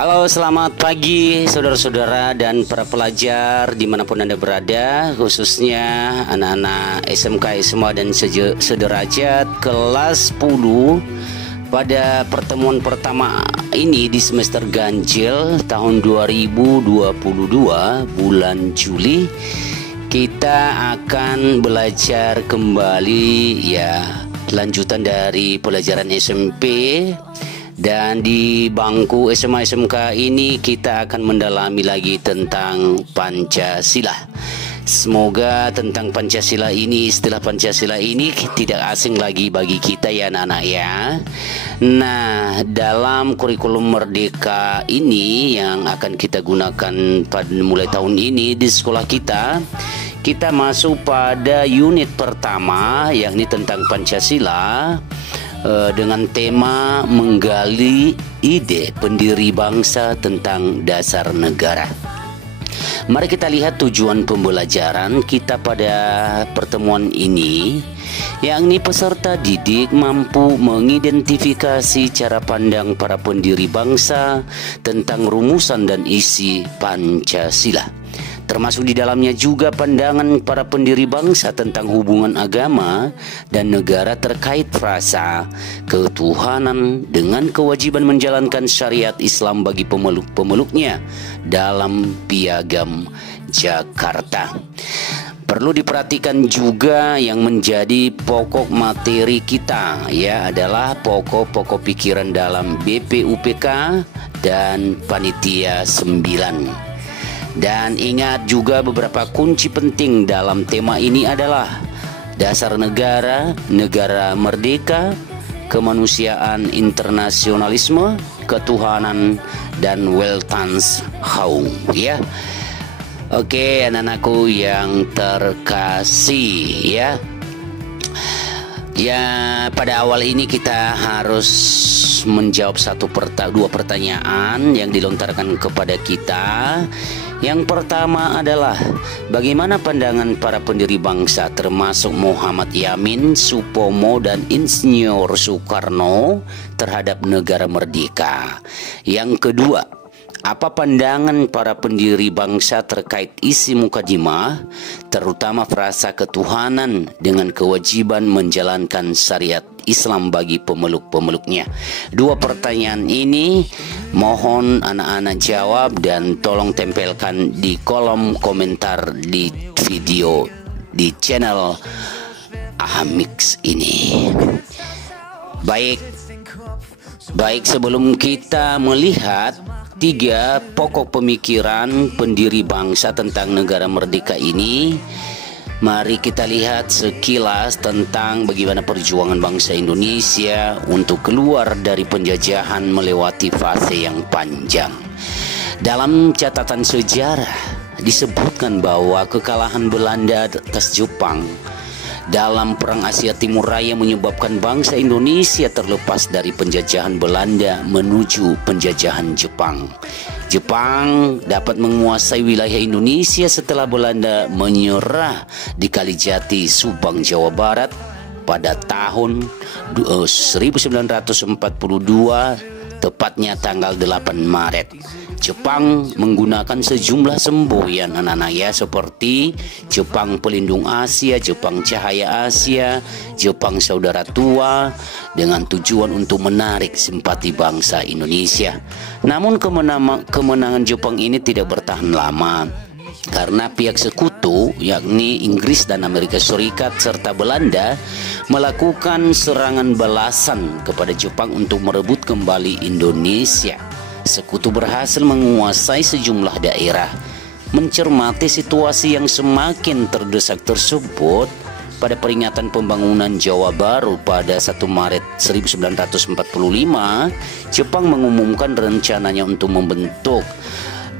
Halo, selamat pagi saudara-saudara dan para pelajar dimanapun Anda berada, khususnya anak-anak SMK semua dan sederajat kelas 10. Pada pertemuan pertama ini di semester ganjil tahun 2022 bulan Juli, kita akan belajar kembali lanjutan dari pelajaran SMP. Dan di bangku SMA SMK ini kita akan mendalami lagi tentang Pancasila. Semoga tentang Pancasila ini, istilah Pancasila ini tidak asing lagi bagi kita ya anak-anak ya. Nah, dalam kurikulum Merdeka ini yang akan kita gunakan pada mulai tahun ini di sekolah kita masuk pada unit pertama, yakni tentang Pancasila, dengan tema menggali ide pendiri bangsa tentang dasar negara. Mari kita lihat tujuan pembelajaran kita pada pertemuan ini, yakni peserta didik mampu mengidentifikasi cara pandang para pendiri bangsa tentang rumusan dan isi Pancasila. Termasuk di dalamnya juga pandangan para pendiri bangsa tentang hubungan agama dan negara terkait frasa ketuhanan dengan kewajiban menjalankan syariat Islam bagi pemeluk-pemeluknya dalam Piagam Jakarta. Perlu diperhatikan juga yang menjadi pokok materi kita adalah pokok-pokok pikiran dalam BPUPK dan Panitia 9. Dan ingat juga beberapa kunci penting dalam tema ini adalah dasar negara, negara merdeka, kemanusiaan, internasionalisme, ketuhanan, dan Weltanschauung ya. Oke, anak-anakku yang terkasih ya, pada awal ini kita harus menjawab dua pertanyaan yang dilontarkan kepada kita. Yang pertama adalah bagaimana pandangan para pendiri bangsa termasuk Muhammad Yamin, Supomo, dan Insinyur Soekarno terhadap negara merdeka. Yang kedua, apa pandangan para pendiri bangsa terkait isi mukadimah, terutama frasa ketuhanan dengan kewajiban menjalankan syariat Islam bagi pemeluk-pemeluknya? Dua pertanyaan ini mohon anak-anak jawab dan tolong tempelkan di kolom komentar di video di channel Ahamix ini. Baik, sebelum kita melihat tiga pokok pemikiran pendiri bangsa tentang negara merdeka ini, mari kita lihat sekilas tentang bagaimana perjuangan bangsa Indonesia untuk keluar dari penjajahan melewati fase yang panjang. Dalam catatan sejarah disebutkan bahwa kekalahan Belanda atas Jepang dalam Perang Asia Timur Raya menyebabkan bangsa Indonesia terlepas dari penjajahan Belanda menuju penjajahan Jepang. Jepang dapat menguasai wilayah Indonesia setelah Belanda menyerah di Kalijati, Subang, Jawa Barat pada tahun 1942, tepatnya tanggal 8 Maret. Jepang menggunakan sejumlah semboyan anak-anak seperti Jepang Pelindung Asia, Jepang Cahaya Asia, Jepang Saudara Tua, dengan tujuan untuk menarik simpati bangsa Indonesia. Namun kemenangan Jepang ini tidak bertahan lama karena pihak sekutu yakni Inggris dan Amerika Serikat serta Belanda melakukan serangan balasan kepada Jepang untuk merebut kembali Indonesia. Sekutu berhasil menguasai sejumlah daerah. Mencermati situasi yang semakin terdesak tersebut, pada peringatan pembangunan Jawa Baru pada 1 Maret 1945, Jepang mengumumkan rencananya untuk membentuk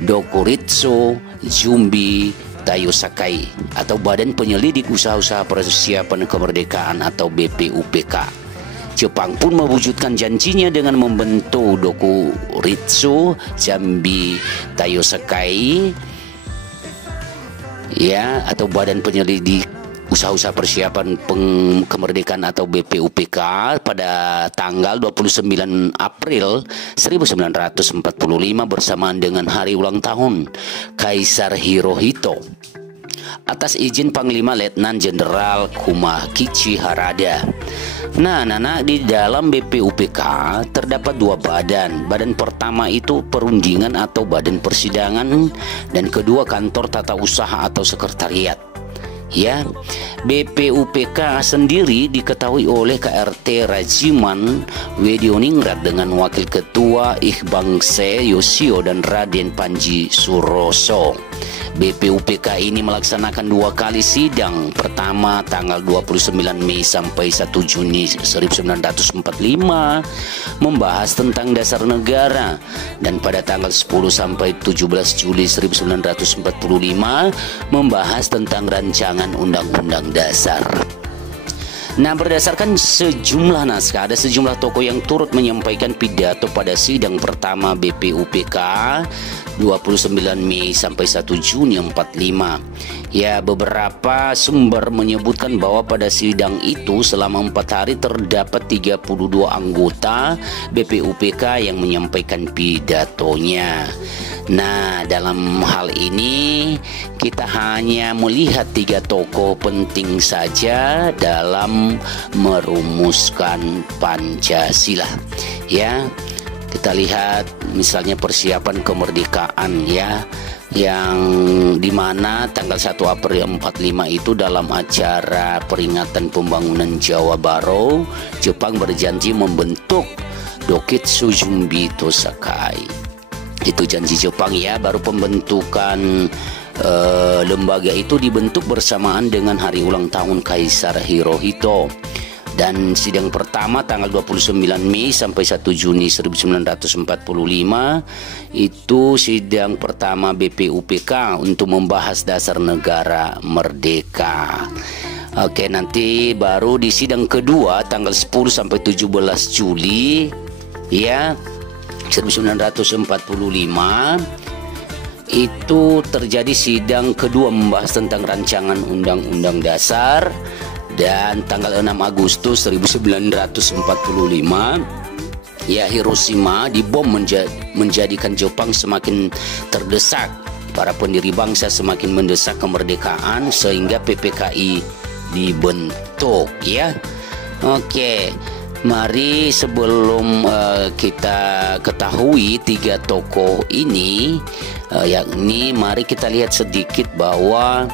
Dokuritsu Jumbi Tayosakai atau Badan Penyelidik Usaha-Usaha Persiapan Kemerdekaan atau BPUPK. Jepang pun mewujudkan janjinya dengan membentuk Dokuritsu Jambi Tayosakai atau Badan Penyelidik usaha-usaha persiapan kemerdekaan atau BPUPK pada tanggal 29 April 1945 bersamaan dengan hari ulang tahun Kaisar Hirohito. Atas izin Panglima Letnan Jenderal Kumakichi Harada. Nah, di dalam BPUPK terdapat dua badan. Badan pertama itu perundingan atau badan persidangan, dan kedua kantor tata usaha atau sekretariat. Ya, BPUPK sendiri diketahui oleh KRT Rajiman Wedioningrat dengan Wakil Ketua Ichbangse Yoshio dan Raden Panji Suroso. BPUPK ini melaksanakan dua kali sidang. Pertama tanggal 29 Mei sampai 1 Juni 1945 membahas tentang dasar negara, dan pada tanggal 10 sampai 17 Juli 1945 membahas tentang rancangan undang-undang dasar. Nah, berdasarkan sejumlah naskah, ada sejumlah tokoh yang turut menyampaikan pidato pada sidang pertama BPUPK 29 Mei sampai 1 Juni 45. Ya, beberapa sumber menyebutkan bahwa pada sidang itu selama 4 hari terdapat 32 anggota BPUPK yang menyampaikan pidatonya. Nah, dalam hal ini kita hanya melihat 3 tokoh penting saja dalam merumuskan Pancasila. Ya, kita lihat misalnya persiapan kemerdekaan, ya, yang dimana tanggal 1 April 45 itu dalam acara peringatan pembangunan Jawa Baru, Jepang berjanji membentuk Dokitsu Jumbito Sakai. Itu janji Jepang, ya. Baru pembentukan lembaga itu dibentuk bersamaan dengan hari ulang tahun Kaisar Hirohito. Dan sidang pertama tanggal 29 Mei sampai 1 Juni 1945 itu sidang pertama BPUPK untuk membahas dasar negara merdeka. Oke, nanti baru di sidang kedua tanggal 10 sampai 17 Juli, ya, 1945 itu terjadi sidang kedua membahas tentang rancangan undang-undang dasar. Dan tanggal 6 Agustus 1945, ya, Hiroshima dibom menjadikan Jepang semakin terdesak. Para pendiri bangsa semakin mendesak kemerdekaan sehingga PPKI dibentuk, ya. Oke, mari sebelum kita ketahui 3 tokoh ini, yakni mari kita lihat sedikit bahwa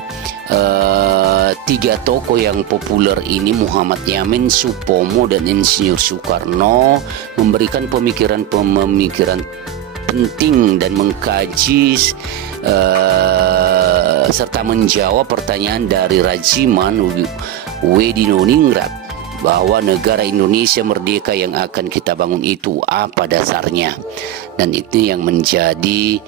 3 tokoh yang populer ini, Muhammad Yamin, Supomo, dan Insinyur Soekarno, memberikan pemikiran-pemikiran penting dan mengkaji serta menjawab pertanyaan dari Rajiman Wedioningrat bahwa negara Indonesia merdeka yang akan kita bangun itu apa dasarnya. Dan itu yang menjadi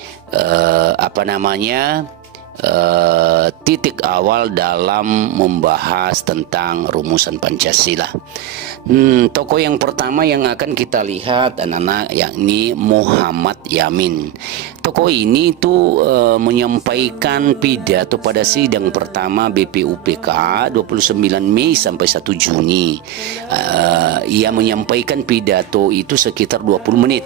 titik awal dalam membahas tentang rumusan Pancasila. Tokoh yang pertama yang akan kita lihat anak-anak yakni Muhammad Yamin. Tokoh ini menyampaikan pidato pada sidang pertama BPUPK 29 Mei sampai 1 Juni. Ia menyampaikan pidato itu sekitar 20 menit.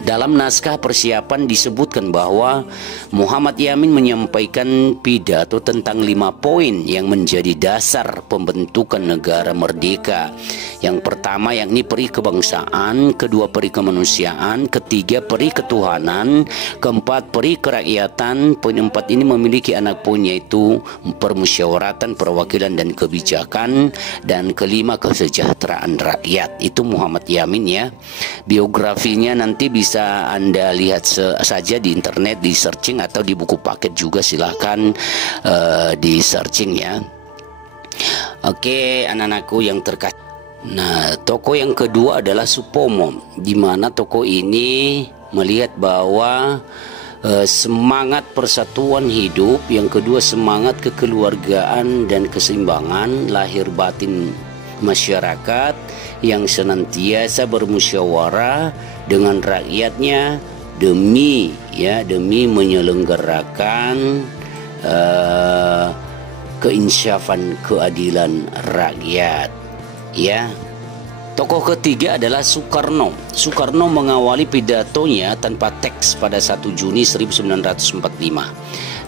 Dalam naskah persiapan disebutkan bahwa Muhammad Yamin menyampaikan pidato tentang 5 poin yang menjadi dasar pembentukan negara merdeka. Yang pertama yakni peri kebangsaan, kedua peri kemanusiaan, ketiga peri ketuhanan, keempat peri kerakyatan, poin 4 ini memiliki anak poin yaitu permusyawaratan, perwakilan dan kebijakan, dan kelima kesejahteraan rakyat. Itu Muhammad Yamin, ya. Biografinya nanti bisa Anda lihat saja di internet, di searching atau di buku paket juga, silahkan di searching, ya. Oke, anak-anakku yang terkasih. Nah, tokoh yang kedua adalah Supomo, di mana tokoh ini melihat bahwa semangat persatuan hidup, yang kedua semangat kekeluargaan dan keseimbangan lahir batin masyarakat yang senantiasa bermusyawarah dengan rakyatnya demi menyelenggarakan keinsyafan keadilan rakyat. Ya. Tokoh ketiga adalah Soekarno. Soekarno mengawali pidatonya tanpa teks pada 1 Juni 1945.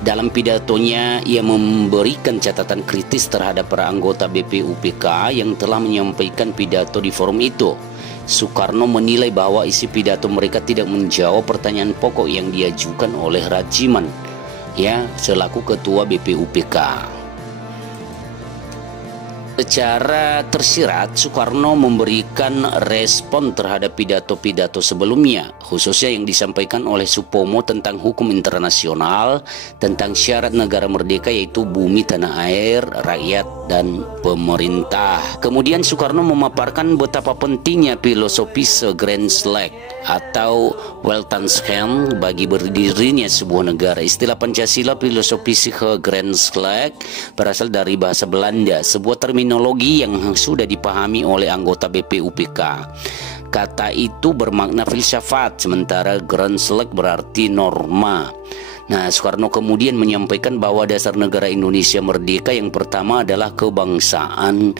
Dalam pidatonya, ia memberikan catatan kritis terhadap para anggota BPUPK yang telah menyampaikan pidato di forum itu. Soekarno menilai bahwa isi pidato mereka tidak menjawab pertanyaan pokok yang diajukan oleh Rajiman, ya, selaku ketua BPUPK. Secara tersirat, Soekarno memberikan respon terhadap pidato-pidato sebelumnya, khususnya yang disampaikan oleh Supomo tentang hukum internasional, tentang syarat negara merdeka yaitu bumi, tanah air, rakyat, dan pemerintah. Kemudian Soekarno memaparkan betapa pentingnya filosofi Segrensleg atau Weltanschauung bagi berdirinya sebuah negara. Istilah Pancasila filosofi Segrensleg berasal dari bahasa Belanda, sebuah terminologi yang sudah dipahami oleh anggota BPUPK. Kata itu bermakna filsafat, sementara Grensleg berarti norma. Nah, Soekarno kemudian menyampaikan bahwa dasar negara Indonesia merdeka yang pertama adalah kebangsaan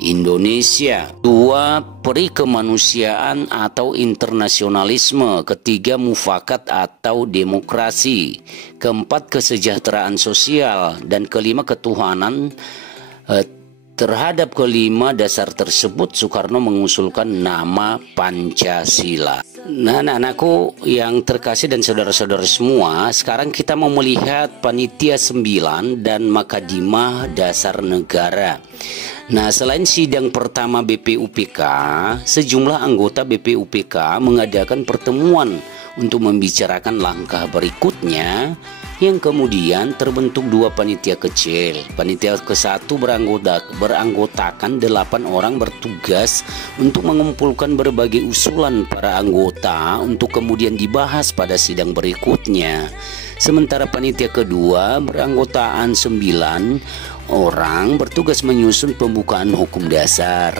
Indonesia, 2 peri kemanusiaan atau internasionalisme, ketiga mufakat atau demokrasi, keempat kesejahteraan sosial, dan kelima ketuhanan. Terhadap kelima dasar tersebut, Soekarno mengusulkan nama Pancasila. Nah, anak-anakku yang terkasih dan saudara-saudara semua, sekarang kita mau melihat Panitia 9 dan Makadimah Dasar Negara. Nah, selain sidang pertama BPUPK, sejumlah anggota BPUPK mengadakan pertemuan untuk membicarakan langkah berikutnya, yang kemudian terbentuk 2 panitia kecil. Panitia ke-1 beranggotakan 8 orang bertugas untuk mengumpulkan berbagai usulan para anggota untuk kemudian dibahas pada sidang berikutnya. Sementara panitia kedua beranggotaan 9 orang bertugas menyusun pembukaan hukum dasar.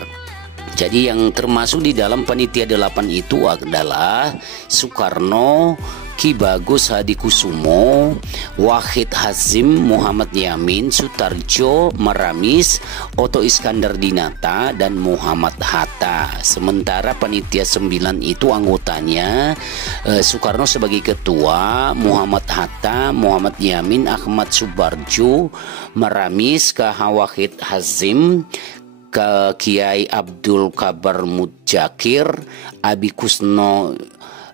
Jadi yang termasuk di dalam panitia 8 itu adalah Soekarno, Ki Bagus Hadikusumo, Wahid Hasyim, Muhammad Yamin, Sutarjo, Maramis, Otto Iskandar Dinata, dan Muhammad Hatta. Sementara panitia 9 itu anggotanya Soekarno sebagai ketua, Muhammad Hatta, Muhammad Yamin, Ahmad Subarjo, Maramis, Wahid Hasyim, Kiai Abdul Kabar Mudjakir, Abi Kusno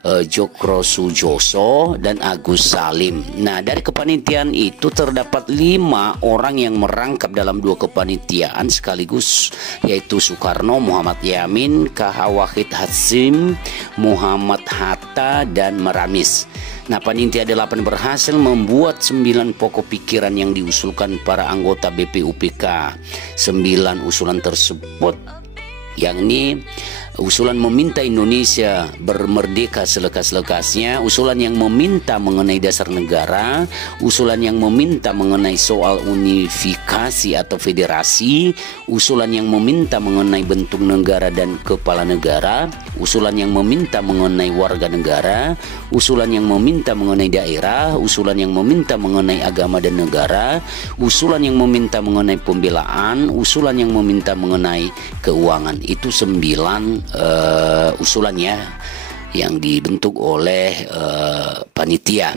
Jokro Sujoso, dan Agus Salim. Nah, dari kepanitiaan itu terdapat 5 orang yang merangkap dalam 2 kepanitiaan sekaligus, yaitu Soekarno, Muhammad Yamin, Wahid Hasyim, Muhammad Hatta, dan Maramis. Nah, panitia 8 berhasil membuat 9 pokok pikiran yang diusulkan para anggota BPUPK. 9 usulan tersebut yakni usulan meminta Indonesia bermerdeka selekas-lekasnya, usulan yang meminta mengenai dasar negara, usulan yang meminta mengenai soal unifikasi atau federasi, usulan yang meminta mengenai bentuk negara dan kepala negara, usulan yang meminta mengenai warga negara, usulan yang meminta mengenai daerah, usulan yang meminta mengenai agama dan negara, usulan yang meminta mengenai pembelaan, usulan yang meminta mengenai keuangan. Itu 9 usulannya yang dibentuk oleh panitia.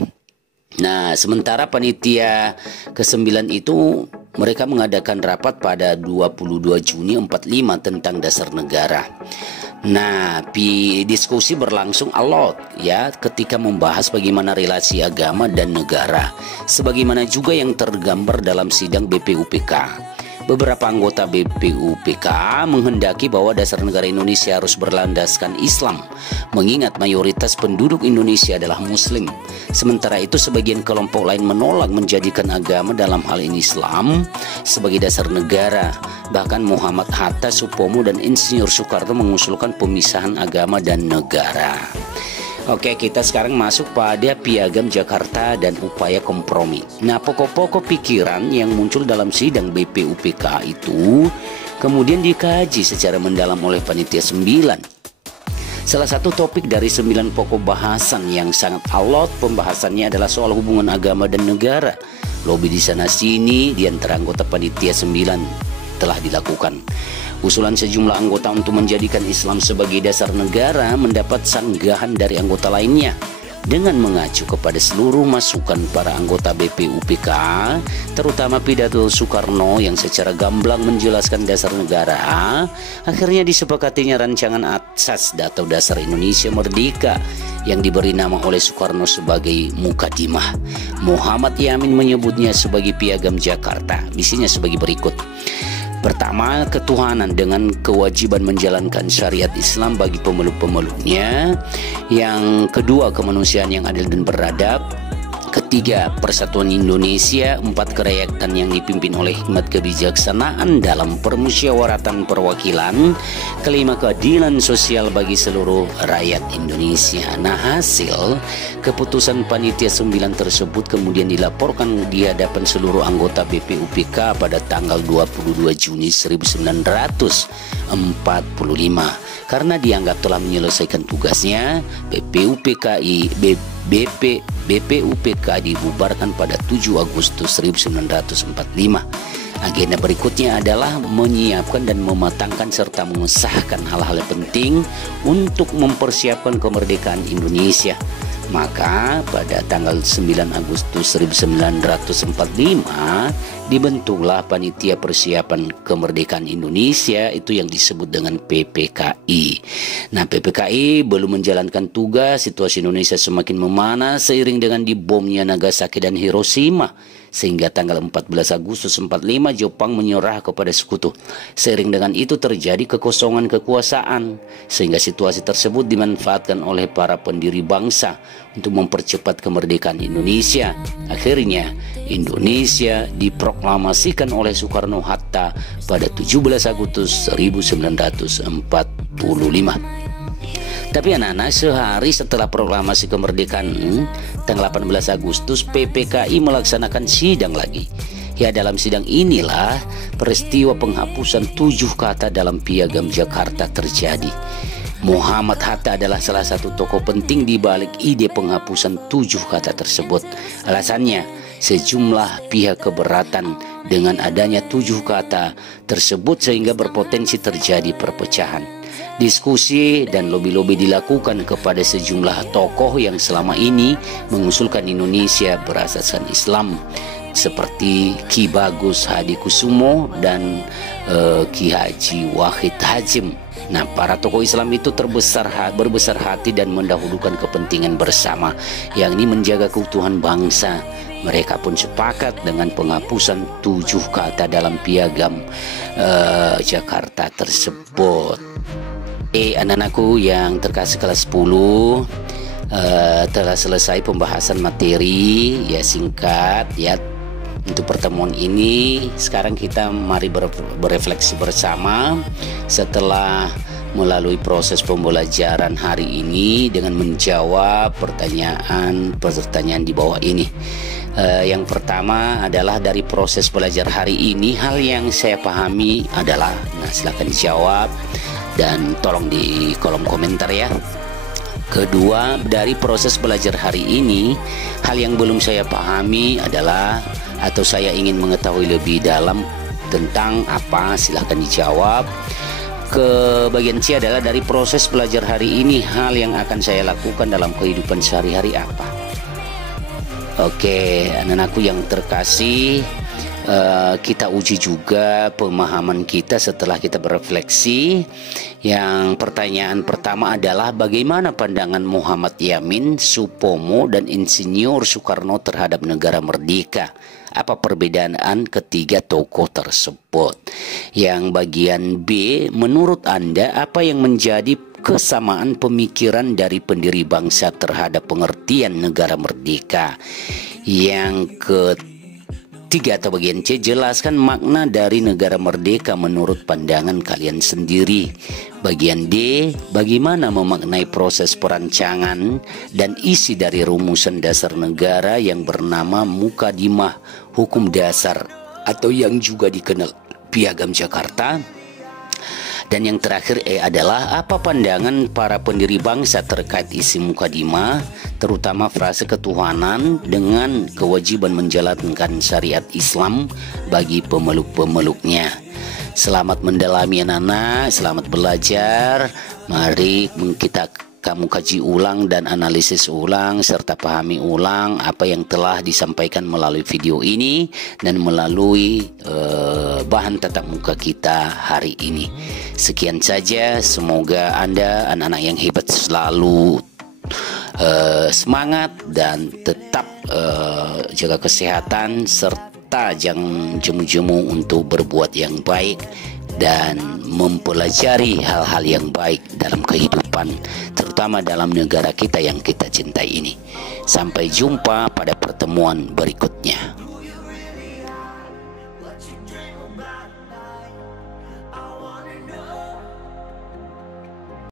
Nah, sementara panitia ke-9 itu mereka mengadakan rapat pada 22 Juni 45 tentang dasar negara. Nah, diskusi berlangsung alot ya ketika membahas bagaimana relasi agama dan negara, sebagaimana juga yang tergambar dalam sidang BPUPK. Beberapa anggota BPUPK menghendaki bahwa dasar negara Indonesia harus berlandaskan Islam, mengingat mayoritas penduduk Indonesia adalah Muslim. Sementara itu sebagian kelompok lain menolak menjadikan agama, dalam hal ini Islam, sebagai dasar negara. Bahkan Muhammad Hatta, Supomo, dan Insinyur Soekarno mengusulkan pemisahan agama dan negara. Oke, kita sekarang masuk pada Piagam Jakarta dan upaya kompromi. Nah, pokok-pokok pikiran yang muncul dalam sidang BPUPK itu kemudian dikaji secara mendalam oleh panitia 9. Salah satu topik dari 9 pokok bahasan yang sangat alot pembahasannya adalah soal hubungan agama dan negara. Lobi di sana sini di antara anggota panitia 9 telah dilakukan. Usulan sejumlah anggota untuk menjadikan Islam sebagai dasar negara mendapat sanggahan dari anggota lainnya. Dengan mengacu kepada seluruh masukan para anggota BPUPK, terutama pidato Soekarno yang secara gamblang menjelaskan dasar negara, akhirnya disepakatinya rancangan asas atau dasar Indonesia Merdeka yang diberi nama oleh Soekarno sebagai Mukadimah. Muhammad Yamin menyebutnya sebagai Piagam Jakarta. Isinya sebagai berikut. Pertama, ketuhanan dengan kewajiban menjalankan syariat Islam bagi pemeluk-pemeluknya. Yang kedua, kemanusiaan yang adil dan beradab. Ketiga, persatuan Indonesia. 4, kerakyatan yang dipimpin oleh hikmat kebijaksanaan dalam permusyawaratan perwakilan. Kelima, keadilan sosial bagi seluruh rakyat Indonesia. Nah, hasil keputusan panitia 9 tersebut kemudian dilaporkan di hadapan seluruh anggota BPUPK pada tanggal 22 Juni 1945. Karena dianggap telah menyelesaikan tugasnya, BPUPK dibubarkan pada 7 Agustus 1945. Agenda berikutnya adalah menyiapkan dan mematangkan serta mengesahkan hal-hal penting untuk mempersiapkan kemerdekaan Indonesia. Maka pada tanggal 9 Agustus 1945 dibentuklah Panitia Persiapan Kemerdekaan Indonesia, itu yang disebut dengan PPKI. Nah, PPKI belum menjalankan tugas. Situasi Indonesia semakin memanas seiring dengan dibomnya Nagasaki dan Hiroshima, sehingga tanggal 14 Agustus 45 Jepang menyerah kepada sekutu. Seiring dengan itu terjadi kekosongan kekuasaan, sehingga situasi tersebut dimanfaatkan oleh para pendiri bangsa untuk mempercepat kemerdekaan Indonesia. Akhirnya Indonesia diproklamasikan oleh Soekarno-Hatta pada 17 Agustus 1945. Tapi anak-anak, sehari setelah proklamasi kemerdekaan tanggal 18 Agustus, PPKI melaksanakan sidang lagi. Ya, dalam sidang inilah peristiwa penghapusan 7 kata dalam Piagam Jakarta terjadi. Muhammad Hatta adalah salah satu tokoh penting di balik ide penghapusan 7 kata tersebut. Alasannya, sejumlah pihak keberatan dengan adanya 7 kata tersebut sehingga berpotensi terjadi perpecahan. Diskusi dan lobi-lobi dilakukan kepada sejumlah tokoh yang selama ini mengusulkan Indonesia berasaskan Islam, seperti Ki Bagus Hadikusumo dan Ki Haji Wahid Hashim. Nah, para tokoh Islam itu berbesar hati dan mendahulukan kepentingan bersama, yakni menjaga keutuhan bangsa. Mereka pun sepakat dengan penghapusan 7 kata dalam Piagam Jakarta tersebut. Anak-anakku yang terkasih kelas 10, telah selesai pembahasan materi ya, singkat ya untuk pertemuan ini. Sekarang kita mari berefleksi bersama setelah melalui proses pembelajaran hari ini dengan menjawab pertanyaan di bawah ini. Yang pertama adalah dari proses belajar hari ini, hal yang saya pahami adalah, nah silakan dijawab dan tolong di kolom komentar ya. Kedua, dari proses belajar hari ini, hal yang belum saya pahami adalah, atau saya ingin mengetahui lebih dalam tentang apa, silahkan dijawab. Ke bagian C adalah dari proses belajar hari ini, hal yang akan saya lakukan dalam kehidupan sehari-hari apa. Oke, anak-anakku yang terkasih, kita uji juga pemahaman kita setelah kita berefleksi. Yang pertanyaan pertama adalah bagaimana pandangan Muhammad Yamin, Supomo, dan Insinyur Soekarno terhadap negara merdeka? Apa perbedaan ketiga tokoh tersebut? Yang bagian B, menurut Anda apa yang menjadi kesamaan pemikiran dari pendiri bangsa terhadap pengertian negara merdeka? Yang ketiga atau bagian C, jelaskan makna dari negara merdeka menurut pandangan kalian sendiri. Bagian D, bagaimana memaknai proses perancangan dan isi dari rumusan dasar negara yang bernama Mukadimah Hukum Dasar atau yang juga dikenal Piagam Jakarta. Dan yang terakhir adalah apa pandangan para pendiri bangsa terkait isi mukadimah, terutama frase ketuhanan dengan kewajiban menjalankan syariat Islam bagi pemeluk-pemeluknya. Selamat mendalami anak-anak, selamat belajar. Mari kamu kaji ulang dan analisis ulang serta pahami ulang apa yang telah disampaikan melalui video ini dan melalui bahan tatap muka kita hari ini. Sekian saja, semoga Anda anak-anak yang hebat selalu semangat dan tetap jaga kesehatan serta jangan jemu-jemu untuk berbuat yang baik dan mempelajari hal-hal yang baik dalam kehidupan, terutama dalam negara kita yang kita cintai ini. Sampai jumpa pada pertemuan berikutnya.